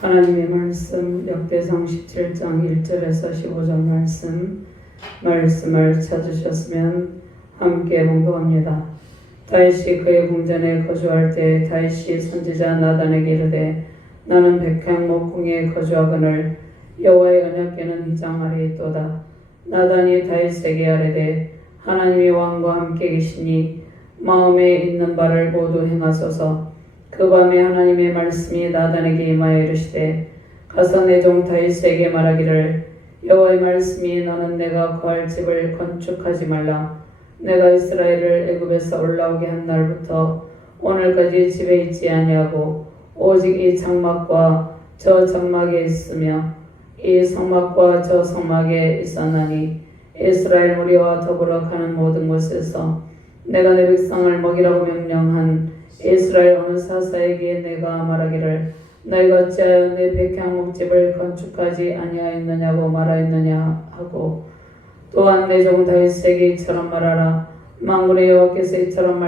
하나님의 말씀 역대상 17장 1절에서 15절 말씀을 찾으셨으면 함께 봉독합니다. 다윗이 그의 궁전에 거주할 때 다윗이 선지자 나단에게 이르되 나는 백향 목궁에 거주하거늘 여호와의 언약궤는 휘장 아래에 있도다. 나단이 다윗에게 아뢰되 하나님이 왕과 함께 계시니 마음에 있는 바를 모두 행하소서. 그 밤에 하나님의 말씀이 나단에게 임하여 이르시되 가서 내 종 다윗에게 말하기를 여호와의 말씀이 너는 내가 거할 집을 건축하지 말라. 내가 이스라엘을 애굽에서 올라오게 한 날부터 오늘까지 집에 있지 아니하고 오직 이 장막과 저 장막에 있으며 이 성막과 저 성막에 있었나니 이스라엘 무리와 더불어 가는 모든 곳에서 내가 내 백성을 먹이라고 명령한 이스라엘 어느 사사에게 내가 말하기를 너희가 어찌하여 내 백향목집을 건축하지 아니하였느냐고 말하였느냐 하고 또한 내 종 다윗에게 이처럼 말하라. 만군의 여호와께서 이처럼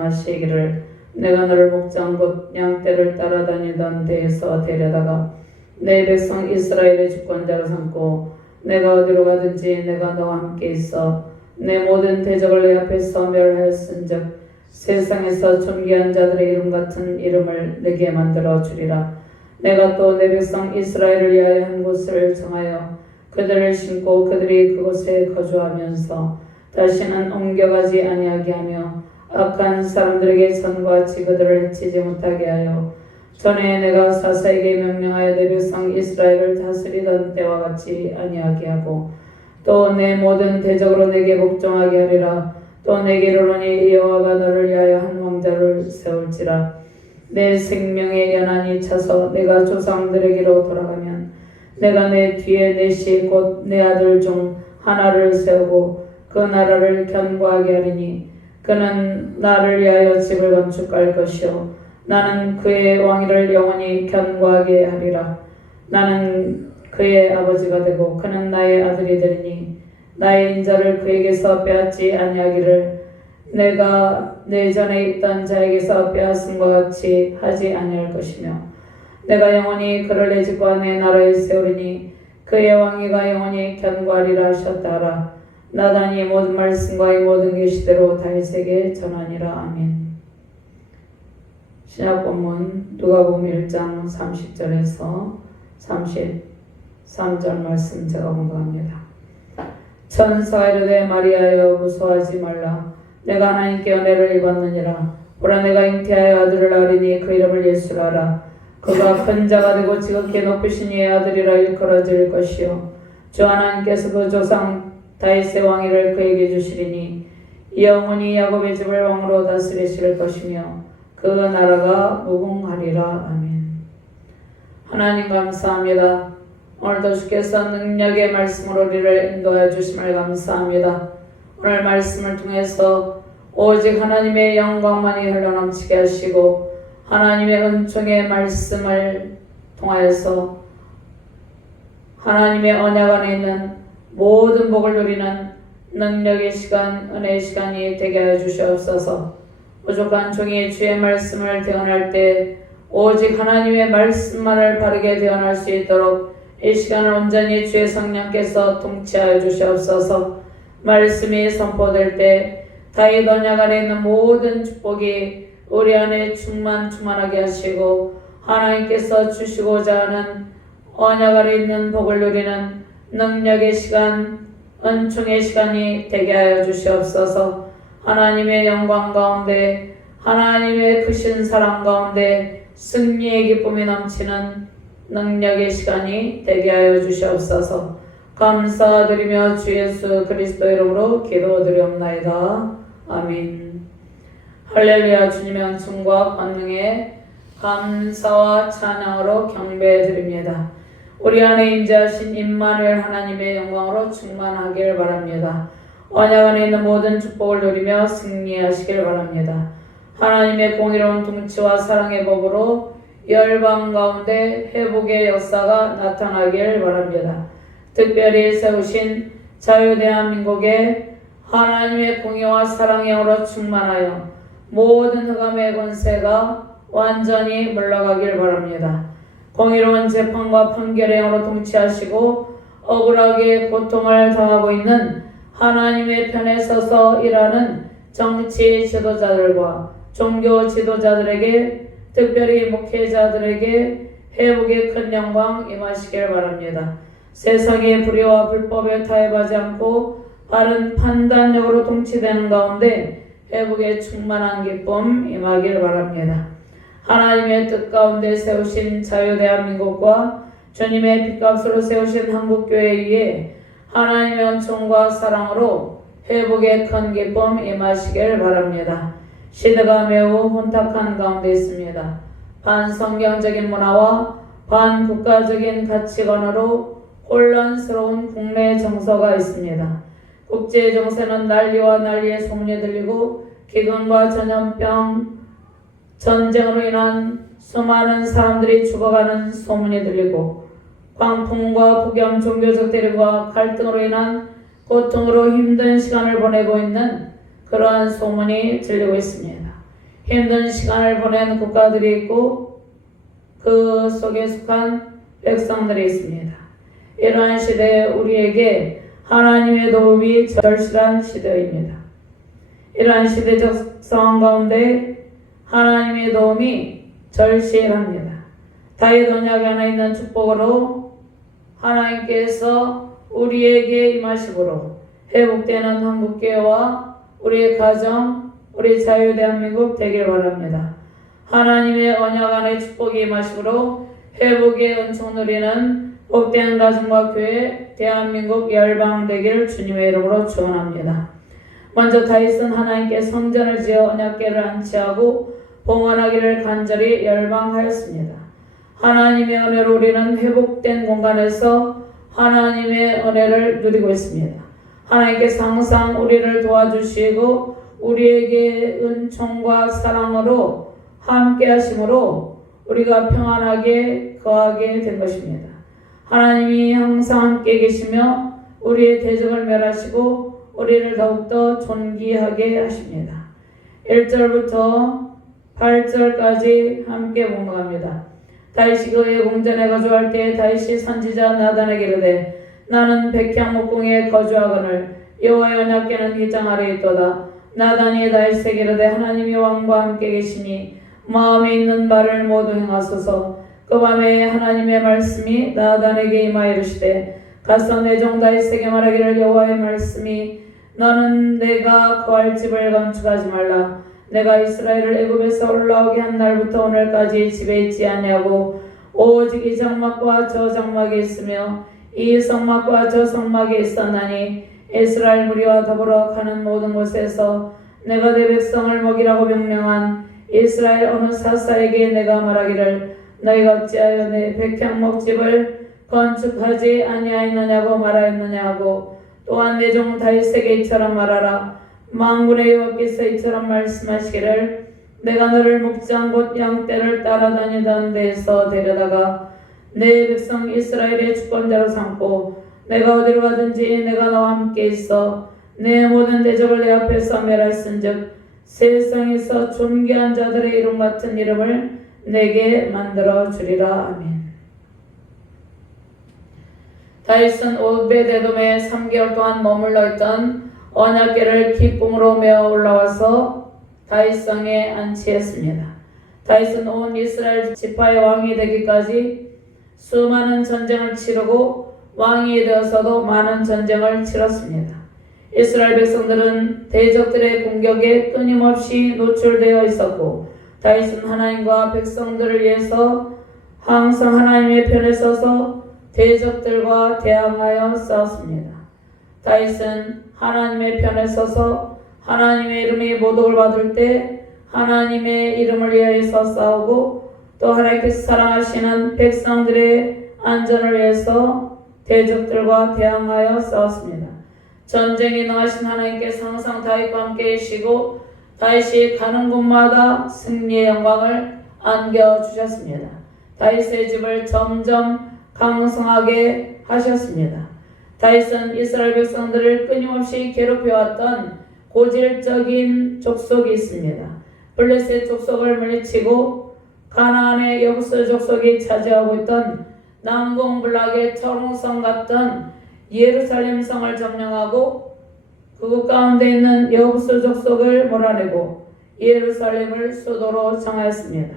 말씀하시기를 내가 너를 목장 곧 양떼를 따라다니던 데에서 데려다가 내 백성 이스라엘의 주권자로 삼고 내가 어디로 가든지 내가 너와 함께 있어 내 모든 대적을 내 앞에서 멸하였은즉 세상에서 존귀한 자들의 이름 같은 이름을 내게 만들어 주리라. 내가 또 내 백성 이스라엘을 위하여 한 곳을 정하여 그들을 심고 그들이 그곳에 거주하면서 다시는 옮겨가지 아니하게 하며 악한 사람들에게 전과같이 그들을 해치지 못하게 하여 전에 내가 사사에게 명령하여 내 백성 이스라엘을 다스리던 때와 같이 아니하게 하고 또 내 모든 대적으로 내게 복종하게 하리라. 또 내게 이르노니 여호와가 너를 위하여 한 왕자를 세울지라. 내 생명의 연한이 차서 내가 조상들에게로 돌아가면 내가 내 뒤에 내 시 곧 내 아들 중 하나를 세우고 그 나라를 견고하게 하리니 그는 나를 위하여 집을 건축할 것이요 나는 그의 왕위를 영원히 견고하게 하리라. 나는 그의 아버지가 되고 그는 나의 아들이 되리니 나의 인자를 그에게서 빼앗지 아니하기를 내가 내 전에 있던 자에게서 빼앗은 것 같이 하지 아니할 것이며 내가 영원히 그를 내 집과 내 나라에 세우리니 그의 왕위가 영원히 견고하리라 하셨다 하라. 나단이 모든 말씀과 이 모든 계시대로 다윗에게 전하니라. 아멘. 신약 본문 누가복음 1장 30절에서 33절 말씀 제가 공부합니다. 천사가 이르되 마리아여 무서워하지 말라. 내가 하나님께 은혜를 입었느니라. 보라 내가 잉태하여 아들을 낳으리니 그 이름을 예수라 하라. 그가 큰 자가 되고 지극히 높으신 이의 아들이라 일컬어질 것이요 주 하나님께서 그 조상 다윗의 왕위를 그에게 주시리니 영원히 야곱의 집을 왕으로 다스리실 것이며 그 나라가 무궁하리라. 아멘. 하나님 감사합니다. 오늘도 주께서 능력의 말씀으로 우리를 인도하여 주심을 감사합니다. 오늘 말씀을 통해서 오직 하나님의 영광만이 흘러넘치게 하시고 하나님의 은총의 말씀을 통하여서 하나님의 언약 안에 있는 모든 복을 누리는 능력의 시간, 은혜의 시간이 되게 하여 주시옵소서. 부족한 종이 주의 말씀을 대언할 때 오직 하나님의 말씀만을 바르게 대언할 수 있도록 이 시간을 온전히 주의 성령께서 통치하여 주시옵소서. 말씀이 선포될 때 다윗 언약 안에 있는 모든 축복이 우리 안에 충만하게 하시고 하나님께서 주시고자 하는 언약 안에 있는 복을 누리는 능력의 시간, 은총의 시간이 되게 하여 주시옵소서. 하나님의 영광 가운데 하나님의 크신 사랑 가운데 승리의 기쁨이 넘치는 능력의 시간이 되게 하여 주시옵소서. 감사드리며 주 예수 그리스도 이름으로 기도드리옵나이다. 아멘. 할렐루야. 주님의 은총과 권능에 감사와 찬양으로 경배드립니다. 우리 안에 임재하신 임마누엘 하나님의 영광으로 충만하길 바랍니다. 언약 안에 있는 모든 축복을 누리며 승리하시길 바랍니다. 하나님의 공의로운 통치와 사랑의 법으로 열방 가운데 회복의 역사가 나타나길 바랍니다. 특별히 세우신 자유대한민국에 하나님의 공의와 사랑의 영으로 충만하여 모든 흑암의 권세가 완전히 물러가길 바랍니다. 공의로운 재판과 판결의 영으로 통치하시고 억울하게 고통을 당하고 있는 하나님의 편에 서서 일하는 정치 지도자들과 종교 지도자들에게, 특별히 목회자들에게 회복의 큰 영광 임하시길 바랍니다. 세상의 불의와 불법에 타협하지 않고 바른 판단력으로 통치되는 가운데 회복의 충만한 기쁨 임하길 바랍니다. 하나님의 뜻 가운데 세우신 자유대한민국과 주님의 핏값으로 세우신 한국교회에 의해 하나님의 은총과 사랑으로 회복의 큰 기쁨 임하시길 바랍니다. 시대가 매우 혼탁한 가운데 있습니다. 반성경적인 문화와 반국가적인 가치관으로 혼란스러운 국내 정서가 있습니다. 국제 정세는 난리와 난리의 소문이 들리고 기근과 전염병, 전쟁으로 인한 수많은 사람들이 죽어가는 소문이 들리고 광풍과 폭염, 종교적 대립과 갈등으로 인한 고통으로 힘든 시간을 보내고 있는 그러한 소문이 들리고 있습니다. 힘든 시간을 보낸 국가들이 있고 그 속에 속한 백성들이 있습니다. 이러한 시대에 우리에게 하나님의 도움이 절실한 시대입니다. 이러한 시대적 상황 가운데 하나님의 도움이 절실합니다. 다윗 언약 안에 있는 축복으로 하나님께서 우리에게 임하심으로 회복되는 한국교회와 우리의 가정, 우리 자유대한민국 되길 바랍니다. 하나님의 언약 안에 축복이 임하심으로 회복의 은총 누리는 복된 가정과 교회, 대한민국 열방되기를 주님의 이름으로 축원합니다. 먼저 다윗은 하나님께 성전을 지어 언약궤를 안치하고 봉헌하기를 간절히 열망하였습니다. 하나님의 은혜로 우리는 회복된 공간에서 하나님의 은혜를 누리고 있습니다. 하나님께서 항상 우리를 도와주시고 우리에게 은총과 사랑으로 함께 하심으로 우리가 평안하게 거하게 된 것입니다. 하나님이 항상 함께 계시며 우리의 대적을 멸하시고 우리를 더욱더 존귀하게 하십니다. 1절부터 8절까지 함께 봉독합니다. 다윗이 그의 궁전에 거주할 때 다윗이 선지자 나단에게 이르되 나는 백향 목궁에 거주하거늘 여호와의 언약궤는 휘장 아래 있도다. 나단이 다윗에게 이르되 하나님이 왕과 함께 계시니 마음에 있는 바를 모두 행하소서. 그 밤에 하나님의 말씀이 나단에게 임하여 이르시되 가서 내 종 다윗에게 말하기를 여호와의 말씀이 너는 내가 거할 집을 감축하지 말라. 내가 이스라엘을 애굽에서 올라오게 한 날부터 오늘까지 집에 있지 아니하고 오직 이 장막과 저 장막에 있으며 이 성막과 저 성막에 있었나니 이스라엘 무리와 더불어 가는 모든 곳에서 내가 내 백성을 먹이라고 명령한 이스라엘 어느 사사에게 내가 말하기를 너희가 어찌하여 내 백향 목집을 건축하지 아니하였느냐고 말하였느냐 하고 또한 내 종 다윗에게 이처럼 말하라. 만군의 여호와께서 이처럼 말씀하시기를 내가 너를 목장 곧 양떼를 따라다니던 데에서 데려다가 내 백성 이스라엘의 주권자로 삼고 내가 어디로 가든지 내가 너와 함께 있어 내 모든 대적을 내 앞에서 멸하였은즉 세상에서 존귀한 자들의 이름 같은 이름을 내게 만들어 주리라. 아멘. 다윗은 오베데돔에 3개월 동안 머물러 있던 언약궤를 기쁨으로 메어 올라와서 다윗성에 안치했습니다. 다윗은 온 이스라엘 지파의 왕이 되기까지 수많은 전쟁을 치르고 왕이 되어서도 많은 전쟁을 치렀습니다. 이스라엘 백성들은 대적들의 공격에 끊임없이 노출되어 있었고 다윗은 하나님과 백성들을 위해서 항상 하나님의 편에 서서 대적들과 대항하여 싸웠습니다. 다윗은 하나님의 편에 서서 하나님의 이름이 모독을 받을 때 하나님의 이름을 위해서 싸우고 또 하나님께서 사랑하시는 백성들의 안전을 위해서 대적들과 대항하여 싸웠습니다. 전쟁에 능하신 하나님께서 항상 다윗과 함께 계시고 다윗이 가는 곳마다 승리의 영광을 안겨주셨습니다. 다윗의 집을 점점 강성하게 하셨습니다. 다윗은 이스라엘 백성들을 끊임없이 괴롭혀왔던 고질적인 족속이 있습니다. 블레셋 족속을 물리치고 가나안의 여부스 족속이 차지하고 있던 난공불락의 초롱성 같던 예루살렘 성을 점령하고 그곳 가운데 있는 여부스 족속을 몰아내고 예루살렘을 수도로 정하였습니다.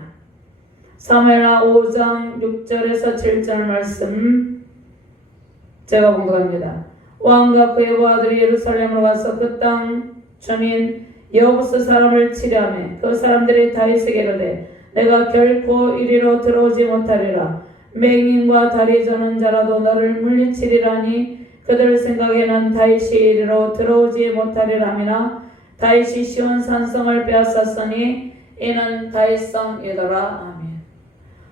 사무엘하 5장 6절에서 7절 말씀 제가 봉독합니다. 왕과 그의 부하들이 예루살렘으로 와서 그 땅 주민 여부스 사람을 치려하며 그 사람들이 다윗에게 이르되 내가 결코 이리로 들어오지 못하리라. 맹인과 다리 저는 자라도 너를 물리치리라니 그들 생각에는 다윗이 이리로 들어오지 못하리라 하미나 다윗이 시온 산성을 빼앗았으니 이는 다윗성이더라. 아멘.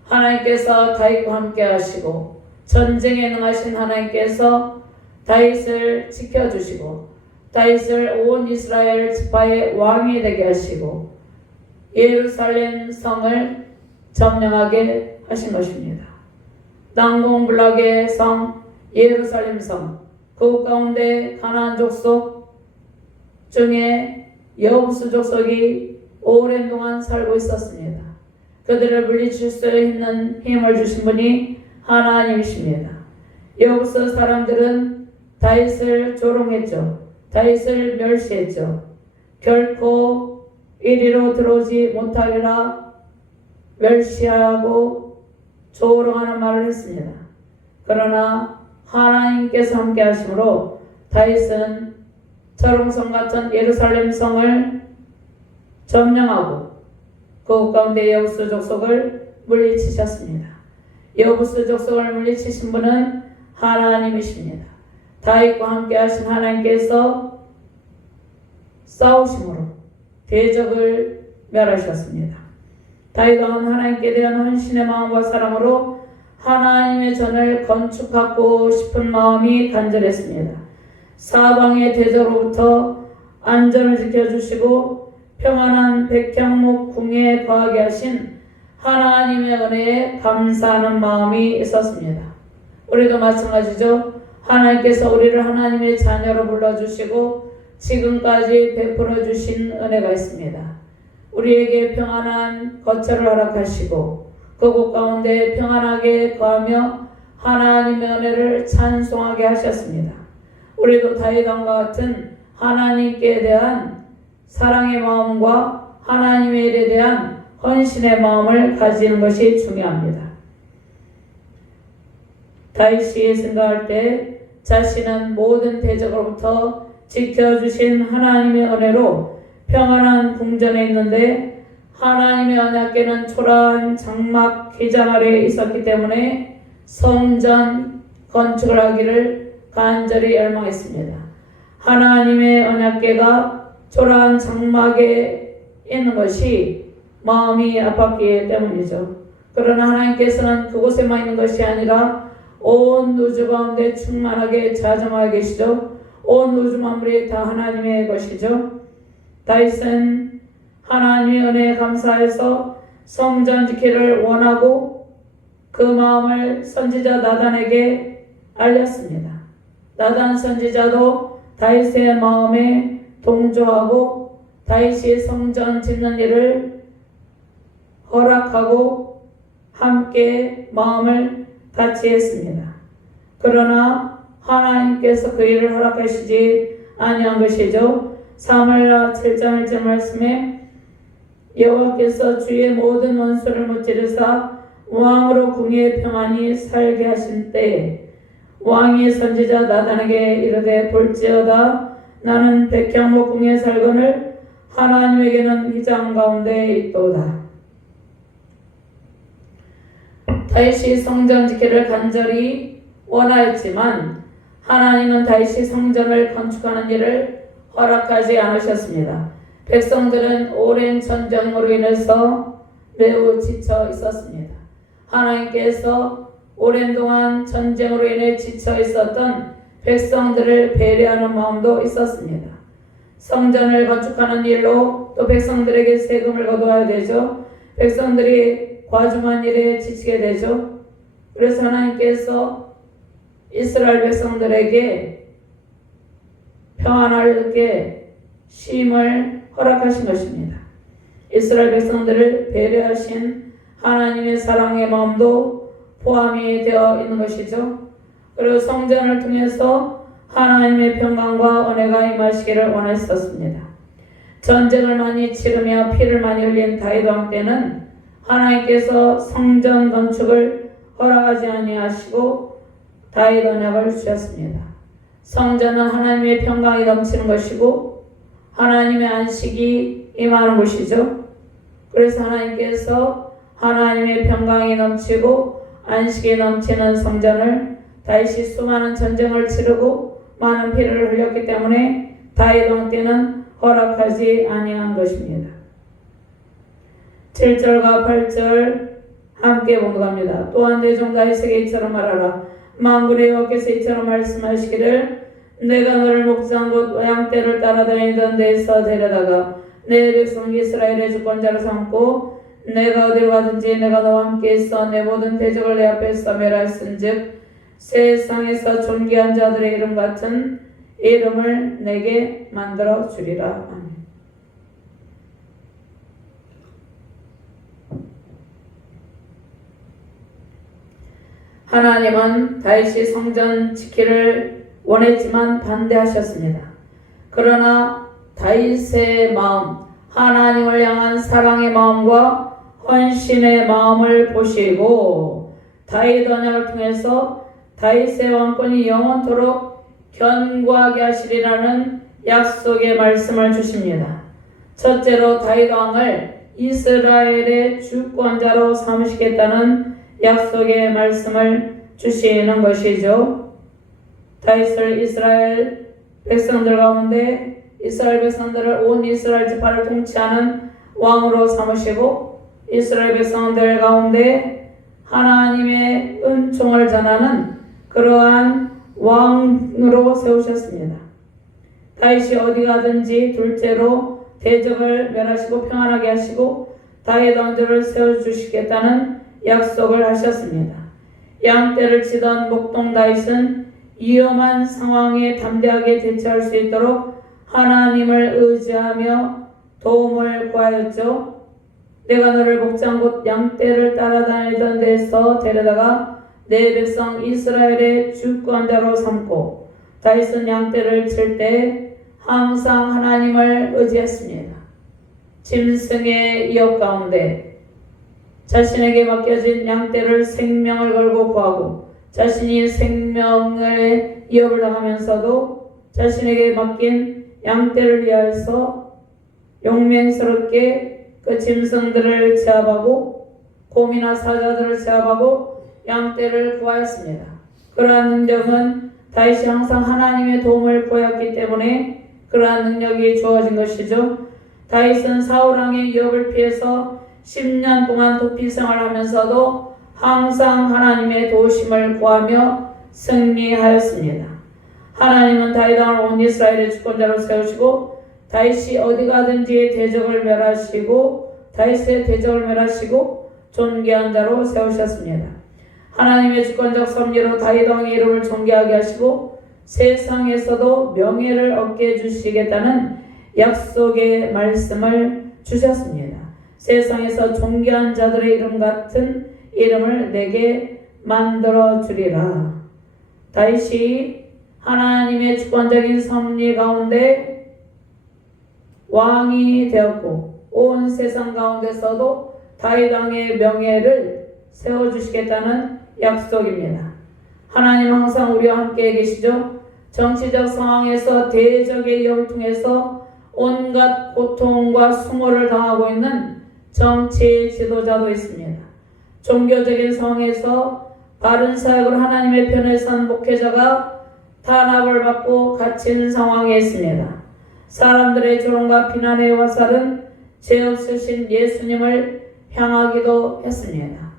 하나님께서 다윗과 함께 하시고 전쟁에 능하신 하나님께서 다윗을 지켜주시고 다윗을 온 이스라엘 지파의 왕이 되게 하시고 예루살렘 성을 점령하게 하신 것입니다. 난공불락의 성 예루살렘 성 그 가운데 가나안 족속 중에 여부스 족속이 오랜 동안 살고 있었습니다. 그들을 물리칠 수 있는 힘을 주신 분이 하나님이십니다. 여부스 사람들은 다윗을 조롱했죠. 다윗을 멸시했죠. 결코 이리로 들어오지 못하리라 멸시하고 조롱하는 말을 했습니다. 그러나 하나님께서 함께 하심으로 다윗은 초롱성 같은 예루살렘 성을 점령하고 그 가운데 여부스 족속을 물리치셨습니다. 여부스 족속을 물리치신 분은 하나님이십니다. 다윗과 함께 하신 하나님께서 싸우심으로 대적을 멸하셨습니다. 다윗은 하나님께 대한 헌신의 마음과 사랑으로 하나님의 전을 건축하고 싶은 마음이 간절했습니다. 사방의 대적으로부터 안전을 지켜주시고 평안한 백향목 궁에 거하게 하신 하나님의 은혜에 감사하는 마음이 있었습니다. 우리도 마찬가지죠. 하나님께서 우리를 하나님의 자녀로 불러주시고 지금까지 베풀어 주신 은혜가 있습니다. 우리에게 평안한 거처를 허락하시고 그곳 가운데 평안하게 거하며 하나님의 은혜를 찬송하게 하셨습니다. 우리도 다윗과 같은 하나님께 대한 사랑의 마음과 하나님의 일에 대한 헌신의 마음을 가지는 것이 중요합니다. 다윗이 생각할 때 자신은 모든 대적으로부터 지켜주신 하나님의 은혜로 평안한 궁전에 있는데 하나님의 언약궤는 초라한 장막 휘장 아래에 있었기 때문에 성전 건축을 하기를 간절히 열망했습니다. 하나님의 언약궤가 초라한 장막에 있는 것이 마음이 아팠기 때문이죠. 그러나 하나님께서는 그곳에만 있는 것이 아니라 온 우주 가운데 충만하게 자정하게 계시죠. 온 우주 만물이 다 하나님의 것이죠. 다윗은 하나님의 은혜에 감사해서 성전 지키를 원하고 그 마음을 선지자 나단에게 알렸습니다. 나단 선지자도 다윗의 마음에 동조하고 다윗이 성전 짓는 일을 허락하고 함께 마음을 같이 했습니다. 그러나 하나님께서 그 일을 허락하시지 아니한 것이죠. 사무엘하 7장 1절 말씀에 여호와께서 주의 모든 원수를 무찌르사 왕으로 궁에 평안히 살게 하신 때에 왕이 선지자 나단에게 이르되 볼지어다 나는 백향목 궁에 살거늘 하나님에게는 휘장 가운데 있도다. 다윗이 성전 지키를 간절히 원하였지만 하나님은 다윗이 성전을 건축하는 일을 허락하지 않으셨습니다. 백성들은 오랜 전쟁으로 인해서 매우 지쳐 있었습니다. 하나님께서 오랜 동안 전쟁으로 인해 지쳐 있었던 백성들을 배려하는 마음도 있었습니다. 성전을 건축하는 일로 또 백성들에게 세금을 거둬야 되죠. 백성들이 과중한 일에 지치게 되죠. 그래서 하나님께서 이스라엘 백성들에게 평안하게 쉼을 허락하신 것입니다. 이스라엘 백성들을 배려하신 하나님의 사랑의 마음도 포함이 되어 있는 것이죠. 그리고 성전을 통해서 하나님의 평강과 은혜가 임하시기를 원했었습니다. 전쟁을 많이 치르며 피를 많이 흘린 다윗 왕 때는 하나님께서 성전 건축을 허락하지 아니하시고 다윗 언약을 주셨습니다. 성전은 하나님의 평강이 넘치는 것이고 하나님의 안식이 임하는 곳이죠. 그래서 하나님께서 하나님의 평강이 넘치고 안식이 넘치는 성전을 다윗이 수많은 전쟁을 치르고 많은 피를 흘렸기 때문에 다윗 왕 때는 허락하지 아니한 것입니다. 7절과 8절 함께 봉독합니다. 또한 내 종 다윗에게 이처럼 말하라. 만군의 여호와께서 이처럼 말씀하시기를 내가 너를 목자한 곳 양떼를 따라다니던 데에서 데려다가 내 백성 이스라엘의 주권자로 삼고 내가 어디로 가든지 내가 너와 함께 있어 내 모든 대적을 내 앞에서 멸하였은즉 세상에서 존귀한 자들의 이름 같은 이름을 내게 만들어 주리라. 아멘. 하나님은 다윗이 성전 지키를 원했지만 반대하셨습니다. 그러나 다윗의 마음, 하나님을 향한 사랑의 마음과 헌신의 마음을 보시고 다윗 언약을 통해서 다윗의 왕권이 영원토록 견고하게 하시리라는 약속의 말씀을 주십니다. 첫째로 다윗 왕을 이스라엘의 주권자로 삼으시겠다는 약속의 말씀을 주시는 것이죠. 다윗을 이스라엘 백성들 가운데 이스라엘 백성들을 온 이스라엘 지파를 통치하는 왕으로 삼으시고 이스라엘 백성들 가운데 하나님의 은총을 전하는 그러한 왕으로 세우셨습니다. 다윗이 어디 가든지 둘째로 대적을 멸하시고 평안하게 하시고 다윗 왕조를 세워주시겠다는 약속을 하셨습니다. 양떼를 치던 목동 다윗은 위험한 상황에 담대하게 대처할 수 있도록 하나님을 의지하며 도움을 구하였죠. 내가 너를 목자한 곳 양떼를 따라다니던 데서 데려다가 내 백성 이스라엘의 주권자로 삼고 다윗은 양떼를 칠 때 항상 하나님을 의지했습니다. 짐승의 위협 가운데 자신에게 맡겨진 양떼를 생명을 걸고 구하고 자신이 생명의 위협을 당하면서도 자신에게 맡긴 양떼를 위하여서 용맹스럽게 그 짐승들을 제압하고 곰이나 사자들을 제압하고 양떼를 구하였습니다. 그러한 능력은 다윗이 항상 하나님의 도움을 구하였기 때문에 그러한 능력이 주어진 것이죠. 다윗은 사울왕의 위협을 피해서 10년 동안 도피 생활하면서도 항상 하나님의 도우심을 구하며 승리하였습니다. 하나님은 다윗 왕을 온 이스라엘의 주권자로 세우시고 다윗이 어디 가든지 대적을 멸하시고 다윗의 대적을 멸하시고 존귀한 자로 세우셨습니다. 하나님의 주권적 섭리로 다윗 왕의 이름을 존귀하게 하시고 세상에서도 명예를 얻게 해주시겠다는 약속의 말씀을 주셨습니다. 세상에서 존귀한 자들의 이름 같은 이름을 내게 만들어 주리라. 다윗이 하나님의 주권적인 섭리 가운데 왕이 되었고 온 세상 가운데서도 다윗 왕의 명예를 세워주시겠다는 약속입니다. 하나님 항상 우리와 함께 계시죠. 정치적 상황에서 대적의 위협을 통해서 온갖 고통과 수모를 당하고 있는 정치 지도자도 있습니다. 종교적인 상황에서 바른 사역으로 하나님의 편에 선 목회자가 탄압을 받고 갇힌 상황에 있습니다. 사람들의 조롱과 비난의 화살은 죄 없으신 예수님을 향하기도 했습니다.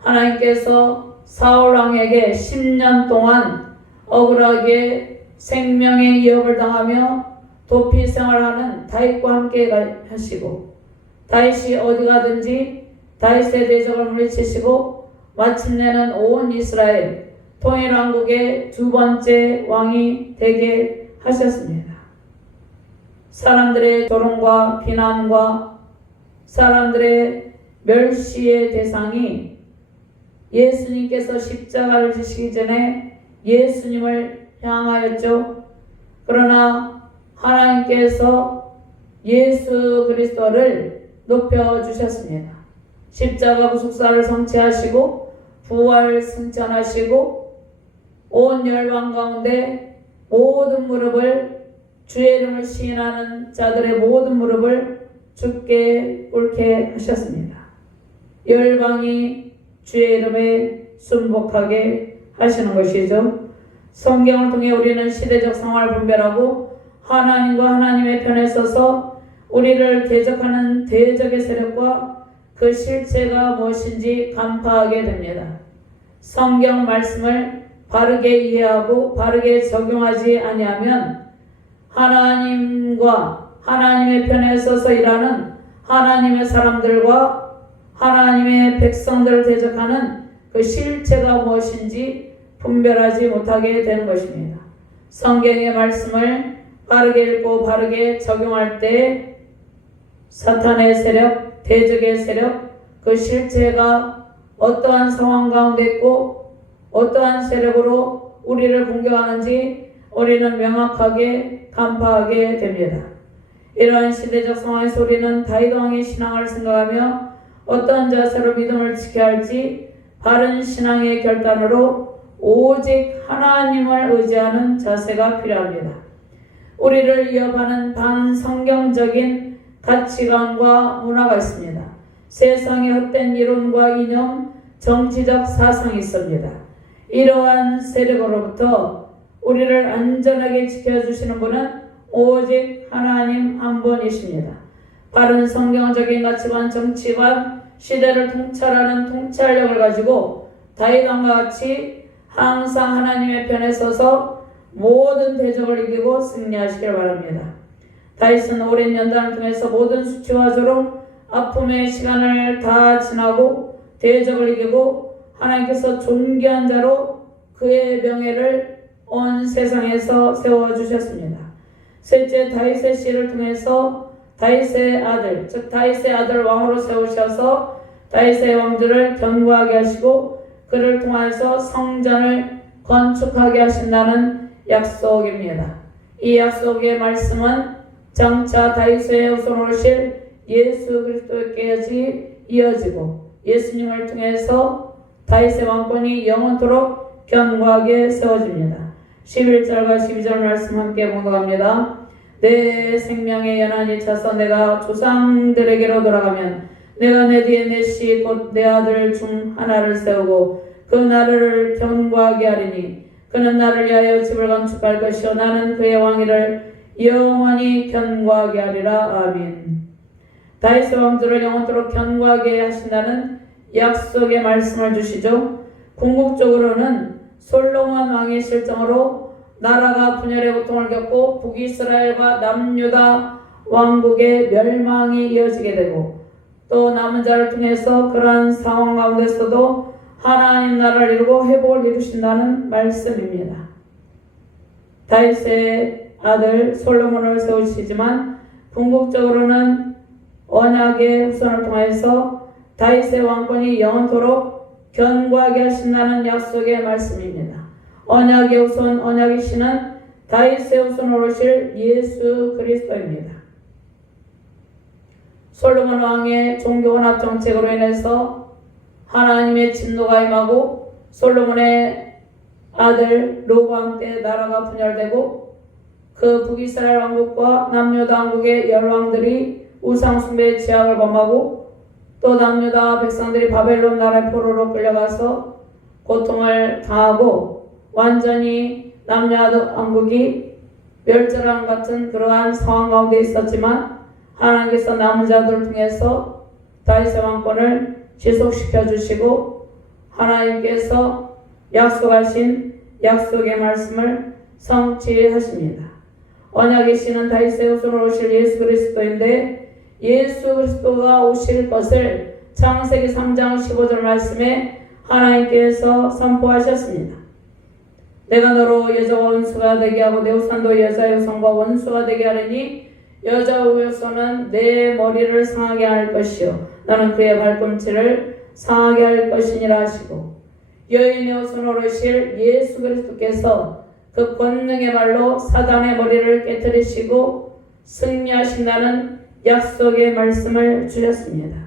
하나님께서 사울왕에게 10년 동안 억울하게 생명의 위협을 당하며 도피 생활하는 다윗과 함께 하시고 다윗이 어디 가든지 다윗의 대적을 물리치시고 마침내는 온 이스라엘 통일왕국의 두 번째 왕이 되게 하셨습니다. 사람들의 조롱과 비난과 사람들의 멸시의 대상이 예수님께서 십자가를 지시기 전에 예수님을 향하였죠. 그러나 하나님께서 예수 그리스도를 높여주셨습니다. 십자가 구속사를 성취하시고 부활 승천하시고 온 열방 가운데 모든 무릎을 주의 이름을 시인하는 자들의 모든 무릎을 주께 꿇게 하셨습니다. 열방이 주의 이름에 순복하게 하시는 것이죠. 성경을 통해 우리는 시대적 상황을 분별하고 하나님과 하나님의 편에 서서 우리를 대적하는 대적의 세력과 그 실체가 무엇인지 간파하게 됩니다. 성경 말씀을 바르게 이해하고 바르게 적용하지 아니하면 하나님과 하나님의 편에 서서 일하는 하나님의 사람들과 하나님의 백성들을 대적하는 그 실체가 무엇인지 분별하지 못하게 되는 것입니다. 성경의 말씀을 바르게 읽고 바르게 적용할 때 사탄의 세력, 대적의 세력, 그 실체가 어떠한 상황 가운데 있고 어떠한 세력으로 우리를 공격하는지 우리는 명확하게 간파하게 됩니다. 이러한 시대적 상황에서 우리는 다윗 왕의 신앙을 생각하며 어떤 자세로 믿음을 지켜야 할지 바른 신앙의 결단으로 오직 하나님을 의지하는 자세가 필요합니다. 우리를 위협하는 반성경적인 가치관과 문화가 있습니다. 세상의 헛된 이론과 이념, 정치적 사상이 있습니다. 이러한 세력으로부터 우리를 안전하게 지켜주시는 분은 오직 하나님 한 분이십니다. 바른 성경적인 가치관, 정치관, 시대를 통찰하는 통찰력을 가지고 다윗 왕과 같이 항상 하나님의 편에 서서 모든 대적을 이기고 승리하시길 바랍니다. 다윗은 오랜 연단을 통해서 모든 수치와 조롱, 아픔의 시간을 다 지나고 대적을 이기고 하나님께서 존귀한 자로 그의 명예를 온 세상에서 세워주셨습니다. 셋째, 다윗의 씨를 통해서 다윗의 아들, 즉 다윗의 아들 왕으로 세우셔서 다윗의 왕조를 견고하게 하시고 그를 통해서 성전을 건축하게 하신다는 약속입니다. 이 약속의 말씀은 장차 다윗의 후손으로 오실 예수 그리스도께까지 이어지고 예수님을 통해서 다윗의 왕권이 영원토록 견고하게 세워집니다. 11절과 12절 말씀 함께 봉독합니다. 내 생명의 연한이 차서 내가 조상들에게로 돌아가면 내가 내 뒤에 내 씨 곧 내 아들 중 하나를 세우고 그 나라를 견고하게 하리니 그는 나를 위하여 집을 건축할 것이요 나는 그의 왕위를 영원히 견고하게 하리라. 아멘. 다윗의 왕조를 영원토록 견고하게 하신다는 약속의 말씀을 주시죠. 궁극적으로는 솔로몬 왕의 실정으로 나라가 분열의 고통을 겪고 북이스라엘과 남유다 왕국의 멸망이 이어지게 되고 또 남은 자를 통해서 그러한 상황 가운데서도 하나님 나라를 이루고 회복을 이루신다는 말씀입니다. 다윗의 아들 솔로몬을 세우시지만 궁극적으로는 언약의 후손을 통해서 다윗의 왕권이 영원토록 견고하게 하신다는 약속의 말씀입니다. 언약의 후손, 언약의 신은 다윗의 후손으로 오실 예수 그리스도입니다. 솔로몬 왕의 종교 혼합 정책으로 인해서 하나님의 진노가 임하고 솔로몬의 아들 로보암 때 나라가 분열되고 그 북이스라엘 왕국과 남유다 왕국의 열왕들이 우상숭배의 죄악을 범하고 또 남유다 백성들이 바벨론 나라의 포로로 끌려가서 고통을 당하고 완전히 남유다 왕국이 멸절함 같은 그러한 상황 가운데 있었지만 하나님께서 남은 자들을 통해서 다윗의 왕권을 지속시켜 주시고 하나님께서 약속하신 약속의 말씀을 성취하십니다. 언약의 신은 다윗의 후손으로 오실 예수 그리스도인데 예수 그리스도가 오실 것을 창세기 3장 15절 말씀에 하나님께서 선포하셨습니다. 내가 너로 여자와 원수가 되게 하고 내 후손도 여자의 후손과 원수가 되게 하리니 여자의 후손은 내 머리를 상하게 할 것이요 너는 그의 발꿈치를 상하게 할 것이니라 하시고 여인의 옷은 오르실 예수 그리스도께서 그 권능의 발로 사단의 머리를 깨뜨리시고 승리하신다는 약속의 말씀을 주셨습니다.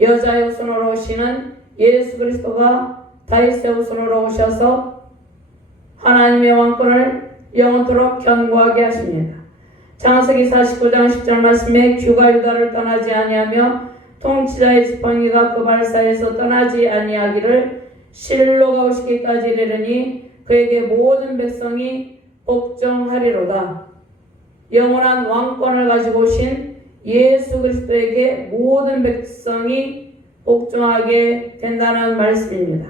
여자의 우선으로 오시는 예수 그리스도가 다윗의 우선으로 오셔서 하나님의 왕권을 영원토록 견고하게 하십니다. 창세기 49장 10절 말씀에 규가 유다를 떠나지 아니하며 통치자의 지팡이가 그 발사에서 떠나지 아니하기를 실로가 오시기까지 이르니 그에게 모든 백성이 복종하리로다. 영원한 왕권을 가지고 오신 예수 그리스도에게 모든 백성이 복종하게 된다는 말씀입니다.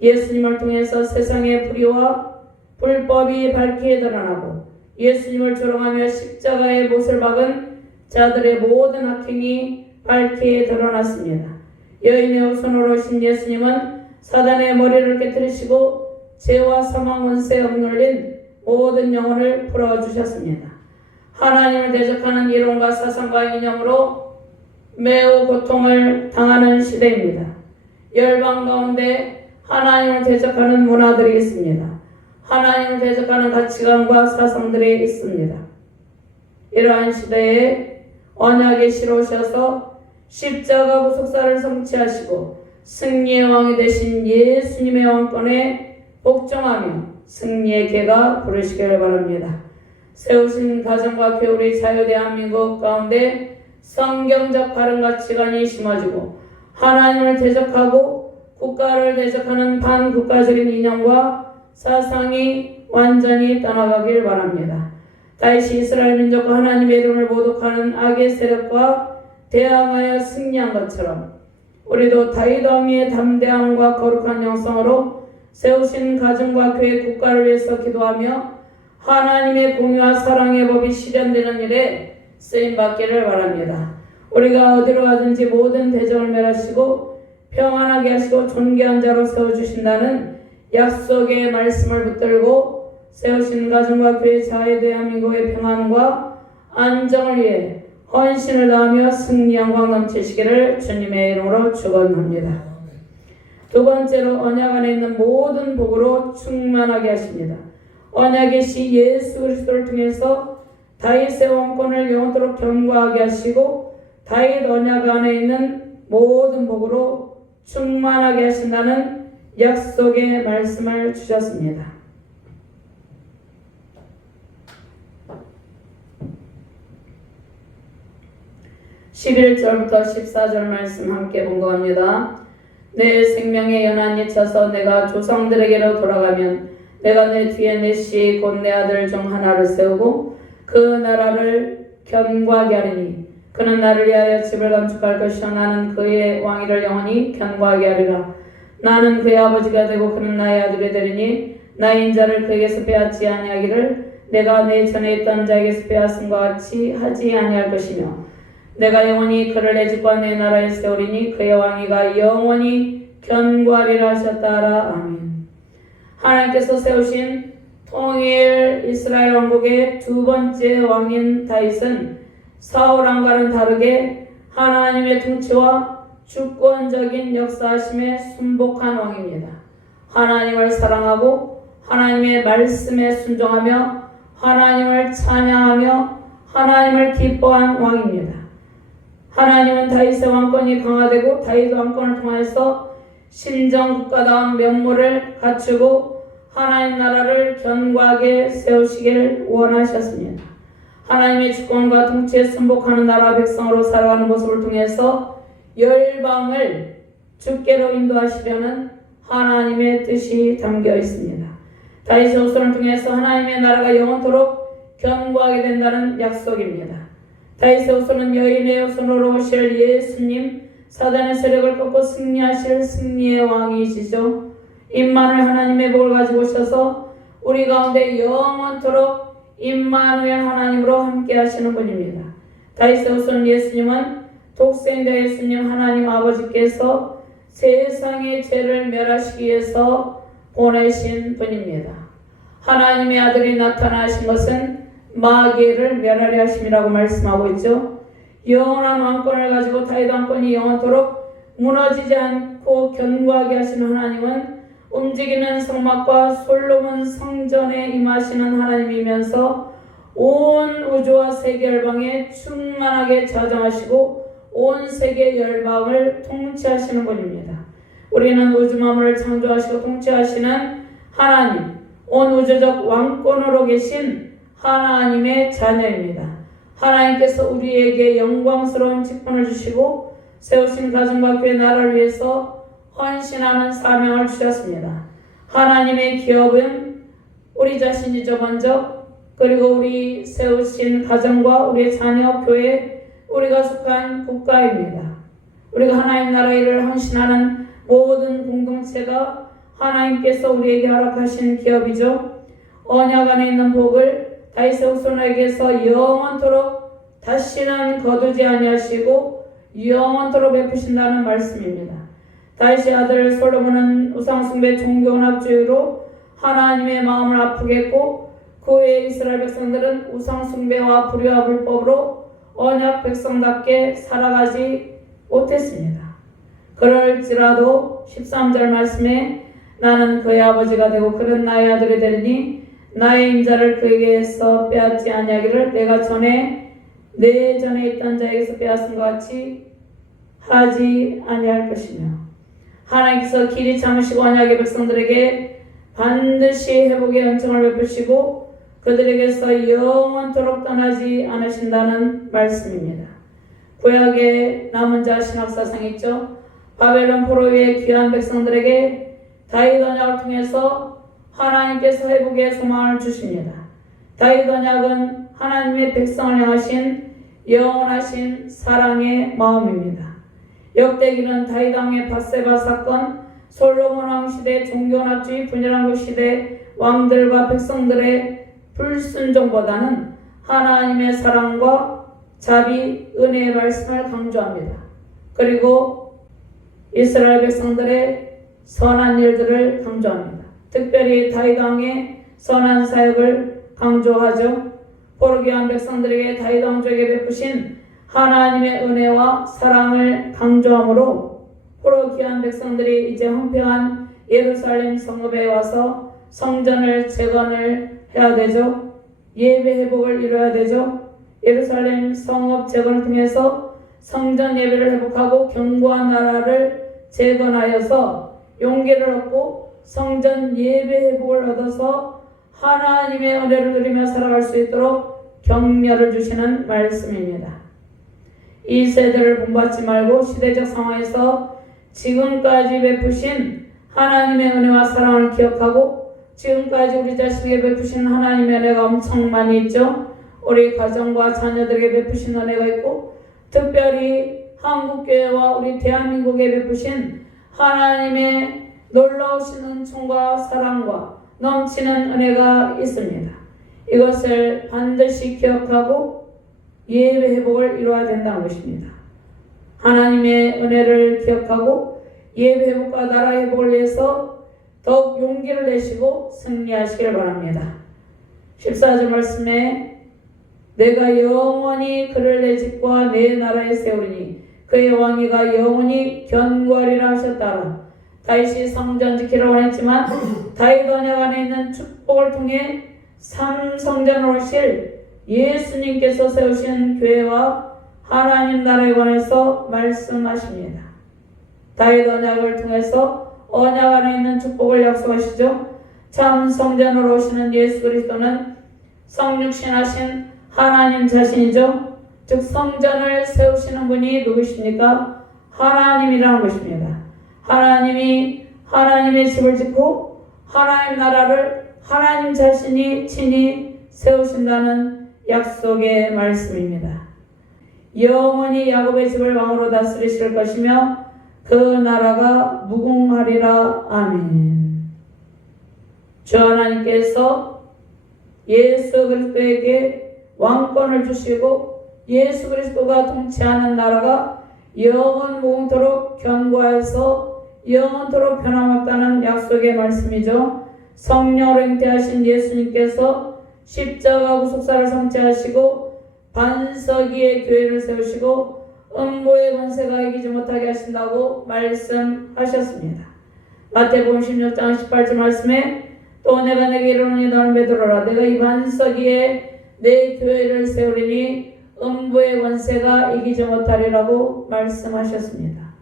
예수님을 통해서 세상의 불의와 불법이 밝게 드러나고 예수님을 조롱하며 십자가의 못을 박은 자들의 모든 악행이 밝게 드러났습니다. 여인의 손으로 오신 예수님은 사단의 머리를 깨뜨리시고 죄와 사망 원세에 억눌린 모든 영혼을 풀어주셨습니다. 하나님을 대적하는 이론과 사상과 이념으로 매우 고통을 당하는 시대입니다. 열방 가운데 하나님을 대적하는 문화들이 있습니다. 하나님을 대적하는 가치관과 사상들이 있습니다. 이러한 시대에 언약의 시로 오셔서 십자가 구속사를 성취하시고 승리의 왕이 되신 예수님의 왕권에 복종하며 승리의 계가 부르시길 바랍니다. 세우신 가정과 교우리 자유 대한민국 가운데 성경적 바른 가치관이 심어지고 하나님을 대적하고 국가를 대적하는 반국가적인 이념과 사상이 완전히 떠나가길 바랍니다. 다윗이 이스라엘 민족과 하나님의 이름을 모독하는 악의 세력과 대항하여 승리한 것처럼 우리도 다윗 왕의 담대함과 거룩한 영성으로 세우신 가정과 교회 국가를 위해서 기도하며 하나님의 공의와 사랑의 법이 실현되는 일에 쓰임받기를 바랍니다. 우리가 어디로 가든지 모든 대적을 멸하시고 평안하게 하시고 존귀한 자로 세워주신다는 약속의 말씀을 붙들고 세우신 가정과 교회 자유 대한민국의 평안과 안정을 위해 헌신을 다하며 승리 영광 넘치시기를 주님의 이름으로 축원합니다. 두 번째로 언약 안에 있는 모든 복으로 충만하게 하십니다. 언약의 시 예수 그리스도를 통해서 다윗의 왕권을 영원토록 견고하게 하시고 다윗 언약 안에 있는 모든 복으로 충만하게 하신다는 약속의 말씀을 주셨습니다. 11절부터 14절 말씀 함께 봉독합니다. 내 생명의 연한이 차서 내가 조상들에게로 돌아가면 내가 내 뒤에 내 씨 곧 내 아들 중 하나를 세우고 그 나라를 견고하게 하리니 그는 나를 위하여 집을 건축할 것이요 나는 그의 왕위를 영원히 견고하게 하리라. 나는 그의 아버지가 되고 그는 나의 아들이 되리니 나의 인자를 그에게서 빼앗지 아니하기를 내가 내 전에 있던 자에게서 빼앗음과 같이 하지 아니할 것이며 내가 영원히 그를 내 집과 내 나라에 세우리니 그의 왕위가 영원히 견고하리라 하셨다라. 아멘. 하나님께서 세우신 통일 이스라엘 왕국의 두 번째 왕인 다윗은 사울 왕과는 다르게 하나님의 통치와 주권적인 역사하심에 순복한 왕입니다. 하나님을 사랑하고 하나님의 말씀에 순종하며 하나님을 찬양하며 하나님을 기뻐한 왕입니다. 하나님은 다윗의 왕권이 강화되고 다윗 왕권을 통해서 신정국가다운 면모를 갖추고 하나님 나라를 견고하게 세우시길 원하셨습니다. 하나님의 주권과 통치에 순복하는 나라 백성으로 살아가는 모습을 통해서 열방을 주께로 인도하시려는 하나님의 뜻이 담겨 있습니다. 다윗의 후손을 통해서 하나님의 나라가 영원토록 견고하게 된다는 약속입니다. 다윗의 후손은 여인의 후손으로 오실 예수님, 사단의 세력을 꺾고 승리하실 승리의 왕이시죠. 임마누엘 하나님의 복을 가지고 오셔서 우리 가운데 영원토록 임마누엘 하나님으로 함께 하시는 분입니다. 다윗의 후손 예수님은 독생자 예수님 하나님 아버지께서 세상의 죄를 멸하시기 위해서 보내신 분입니다. 하나님의 아들이 나타나신 것은 마귀를 멸하려 하심이라고 말씀하고 있죠. 영원한 왕권을 가지고 다윗 왕권이 영원토록 무너지지 않고 견고하게 하시는 하나님은 움직이는 성막과 솔로몬 성전에 임하시는 하나님이면서 온 우주와 세계 열방에 충만하게 자정하시고 온 세계 열방을 통치하시는 분입니다. 우리는 우주 만물을 창조하시고 통치하시는 하나님, 온 우주적 왕권으로 계신 하나님의 자녀입니다. 하나님께서 우리에게 영광스러운 직분을 주시고 세우신 가정과 교회 나라를 위해서 헌신하는 사명을 주셨습니다. 하나님의 기업은 우리 자신이죠. 먼저 그리고 우리 세우신 가정과 우리의 자녀, 교회, 우리가 속한 국가입니다. 우리가 하나님 나라 일을 헌신하는 모든 공동체가 하나님께서 우리에게 허락하신 기업이죠. 언약 안에 있는 복을 다윗의 후손에게서 영원토록 다시는 거두지 아니하시고 영원토록 베푸신다는 말씀입니다. 다윗의 아들 솔로몬은 우상숭배 종교혼합주의로 하나님의 마음을 아프게 했고 그 후에 이스라엘 백성들은 우상숭배와 불의와 불법으로 언약 백성답게 살아가지 못했습니다. 그럴지라도 13절 말씀에 나는 그의 아버지가 되고 그는 나의 아들이 되리니 나의 인자를 그에게서 빼앗지 아니하기를 내가 내 전에 있던 자에게서 빼앗은 것 같이 하지 아니할 것이며 하나님께서 길이 참으시고 언약의 백성들에게 반드시 회복의 은총을 베푸시고 그들에게서 영원토록 떠나지 않으신다는 말씀입니다. 구약의 남은 자 신학사상 있죠. 바벨론 포로의 귀한 백성들에게 다윗 언약을 통해서 하나님께서 회복의 소망을 주십니다. 다윗 언약은 하나님의 백성을 향하신 영원하신 사랑의 마음입니다. 역대기는 다윗 왕의 밧세바 사건, 솔로몬 왕 시대 종교혼합주의 분열한국 시대 왕들과 백성들의 불순종보다는 하나님의 사랑과 자비, 은혜의 말씀을 강조합니다. 그리고 이스라엘 백성들의 선한 일들을 강조합니다. 특별히 다윗 왕의 선한 사역을 강조하죠. 포로기한 백성들에게 다윗 왕족에게 베푸신 하나님의 은혜와 사랑을 강조하므로 포로기한 백성들이 이제 황폐한 예루살렘 성읍에 와서 성전을 재건을 해야 되죠. 예배 회복을 이뤄야 되죠. 예루살렘 성읍 재건을 통해서 성전 예배를 회복하고 견고한 나라를 재건하여서 용기를 얻고 성전 예배 회복을 얻어서 하나님의 은혜를 누리며 살아갈 수 있도록 격려를 주시는 말씀입니다. 이 세대를 본받지 말고 시대적 상황에서 지금까지 베푸신 하나님의 은혜와 사랑을 기억하고 지금까지 우리 자신에게 베푸신 하나님의 은혜가 엄청 많이 있죠. 우리 가정과 자녀들에게 베푸신 은혜가 있고 특별히 한국교회와 우리 대한민국에 베푸신 하나님의 놀라우신 은총과 사랑과 넘치는 은혜가 있습니다. 이것을 반드시 기억하고 예배 회복을 이루어야 된다는 것입니다. 하나님의 은혜를 기억하고 예배 회복과 나라 회복을 위해서 더욱 용기를 내시고 승리하시길 바랍니다. 14절 말씀에 내가 영원히 그를 내 집과 내 나라에 세우리니 그의 왕위가 영원히 견고하리라 하셨다라. 다윗이 성전 지키라고 했지만 다윗 언약 안에 있는 축복을 통해 성전으로 오실 예수님께서 세우신 교회와 하나님 나라에 관해서 말씀하십니다. 다윗 언약을 통해서 언약 안에 있는 축복을 약속하시죠. 참 성전으로 오시는 예수 그리스도는 성육신하신 하나님 자신이죠. 즉 성전을 세우시는 분이 누구십니까? 하나님이라는 것입니다. 하나님이 하나님의 집을 짓고 하나님 나라를 하나님 자신이 친히 세우신다는 약속의 말씀입니다. 영원히 야곱의 집을 왕으로 다스리실 것이며 그 나라가 무궁하리라. 아멘. 주 하나님께서 예수 그리스도에게 왕권을 주시고 예수 그리스도가 통치하는 나라가 영원 무궁토록 견고해서 영원토록 변함없다는 약속의 말씀이죠. 성령으로 잉태하신 예수님께서 십자가 구속사를 성취하시고 반석 위에 교회를 세우시고 음부의 권세가 이기지 못하게 하신다고 말씀하셨습니다. 마태복음 16장 18절 말씀에 또 내가 내게 이르노니 너는 베드로라 내가 이 반석 위에 내 교회를 세우리니 음부의 권세가 이기지 못하리라고 말씀하셨습니다.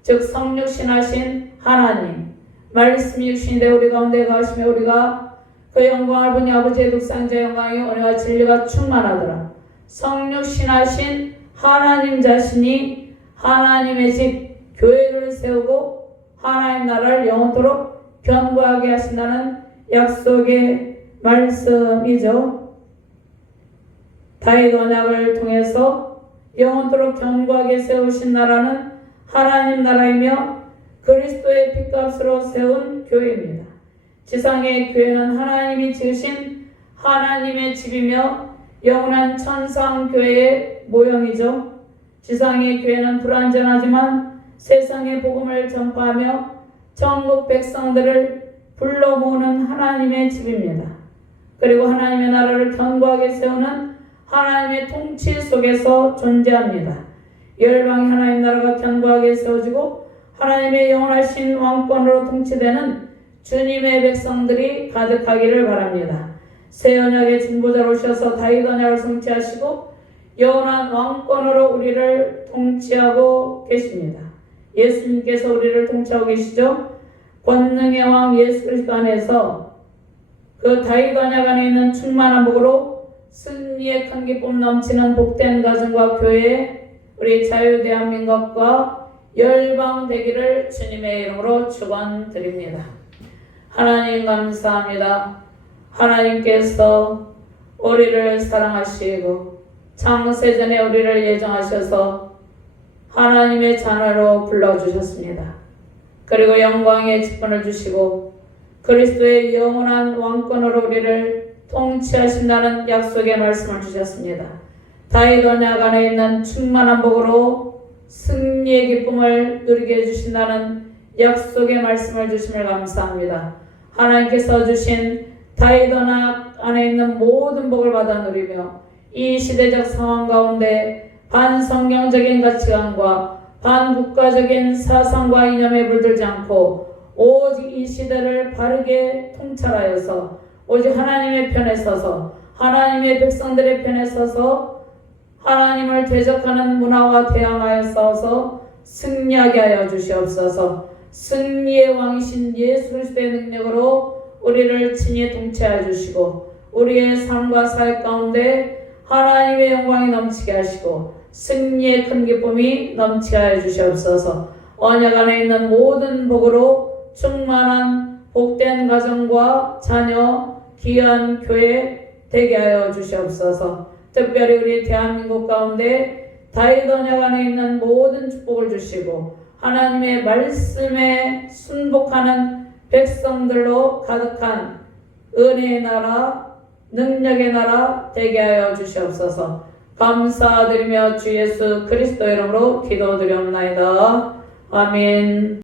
즉 성육신하신 하나님 말씀이 육신이 되어 우리 가운데 거하시며 우리가 그 영광을 보니 아버지의 독생자의 영광이 은혜와 진리가 충만하더라. 성육신하신 하나님 자신이 하나님의 집 교회를 세우고 하나님 나라를 영원토록 견고하게 하신다는 약속의 말씀이죠. 다윗 언약을 통해서 영원토록 견고하게 세우신 나라는 하나님 나라이며 그리스도의 핏값으로 세운 교회입니다. 지상의 교회는 하나님이 지으신 하나님의 집이며 영원한 천상교회의 모형이죠. 지상의 교회는 불완전하지만 세상의 복음을 전파하며 전국 백성들을 불러 모으는 하나님의 집입니다. 그리고 하나님의 나라를 견고하게 세우는 하나님의 통치 속에서 존재합니다. 열방의 하나님 나라가 견고하게 세워지고 하나님의 영원하신 왕권으로 통치되는 주님의 백성들이 가득하기를 바랍니다. 새 언약의 중보자로 오셔서 다윗 언약을 성취하시고 영원한 왕권으로 우리를 통치하고 계십니다. 예수님께서 우리를 통치하고 계시죠. 권능의 왕 예수 그리스도 안에서 그 다윗 언약 안에 있는 충만한 복으로 승리의 큰 기쁨 넘치는 복된 가정과 교회 우리 자유 대한민국과 열방 되기를 주님의 이름으로 축원드립니다. 하나님 감사합니다. 하나님께서 우리를 사랑하시고 창세전에 우리를 예정하셔서 하나님의 자녀로 불러주셨습니다. 그리고 영광의 직분을 주시고 그리스도의 영원한 왕권으로 우리를 통치하신다는 약속의 말씀을 주셨습니다. 다윗 언약 안에 있는 충만한 복으로 승리의 기쁨을 누리게 해주신다는 약속의 말씀을 주심을 감사합니다. 하나님께서 주신 다윗 언약 안에 있는 모든 복을 받아 누리며 이 시대적 상황 가운데 반성경적인 가치관과 반국가적인 사상과 이념에 물들지 않고 오직 이 시대를 바르게 통찰하여서 오직 하나님의 편에 서서 하나님의 백성들의 편에 서서 하나님을 대적하는 문화와 대항하여 싸워서 승리하게 하여 주시옵소서. 승리의 왕이신 예수 그리스도의 능력으로 우리를 친히 통치하여 주시고 우리의 삶과 사역 가운데 하나님의 영광이 넘치게 하시고 승리의 큰 기쁨이 넘치게 하여 주시옵소서. 언약 안에 있는 모든 복으로 충만한 복된 가정과 자녀 귀한 교회 되게 하여 주시옵소서. 특별히 우리 대한민국 가운데 다윗 언약 안에 있는 모든 축복을 주시고 하나님의 말씀에 순복하는 백성들로 가득한 은혜의 나라, 능력의 나라 되게 하여 주시옵소서. 감사드리며 주 예수 그리스도 이름으로 기도드리옵나이다. 아멘.